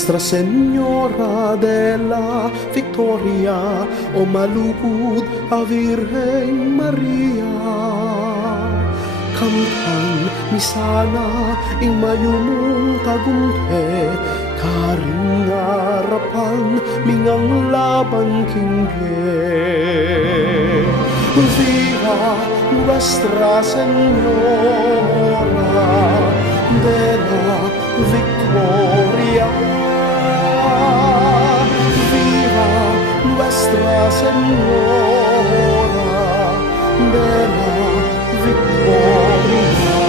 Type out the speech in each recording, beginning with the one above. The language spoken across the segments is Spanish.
Nuestra Señora de la Victoria, o malugod a Virgen Maria. Kamtan misana ing mayumong tagumpe, karing harapan mingang laban kingge. Viva Nuestra Señora de la Victoria. Viva Nuestra Señora de la Victoria.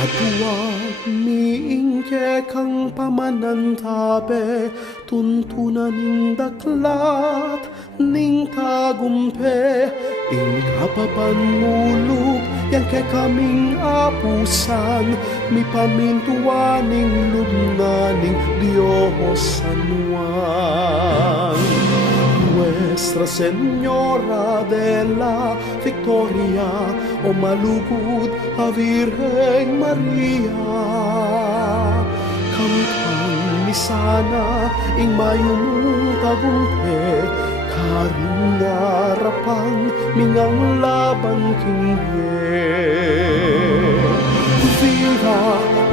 Aduan miingke kang pamanantabe, tuntunan ning daklat ning tagumpe, ing kapapanmulog yang ke kaming apusan, mi pamintuaning lubnaning Diyos San Juan. Nuestra Señora de la Victoria, o malugod a Virgen Maria. Kamtan misana ing mayumong tagumpe, karing harapan mingang laban kingge. Viva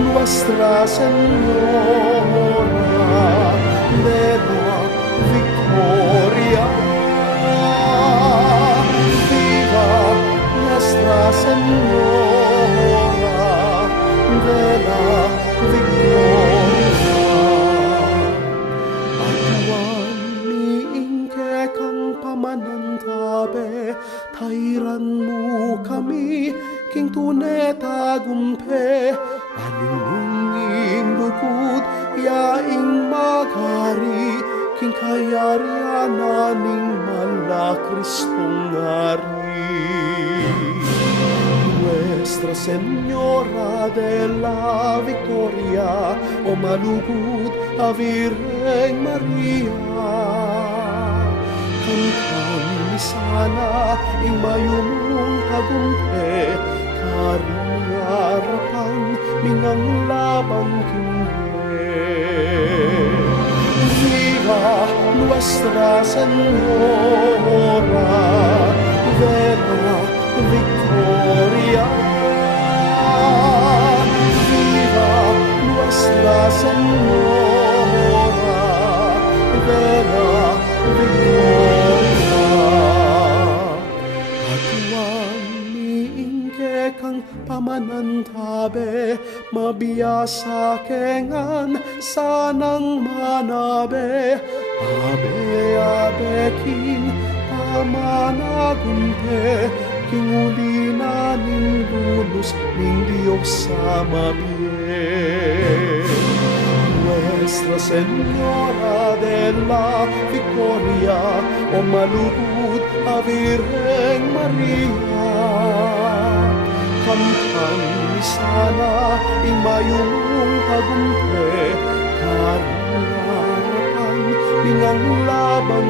Nuestra Señora de la Victoria. Viva Nuestra Señora de la Victoria. Aduan miingke kang pamanantabe, tayran mo kami king tuneta gumpe, aningunging lugod yaing magari, king kayarianan mala Kristong ngari. Nuestra Señora de la Victoria, o malugod a Virgen Maria. Kamtan misana ing mayumong tagumpe, karing harapan mingang laban kingge. Viva Nuestra Señora de la Victoria. Viva Nuestra Señora de la Victoria. Aduan miingke kang pamanantabe, mabiyasa kengan sanang manabe. Abe abe king pamanagumpe, king ulina ning lulus ning Diyos sa mabie. Nuestra Señora de la Victoria, o malugod a Virgen Maria. Kamtan misana ing mayumong tagumpe, karing harapan mingang laban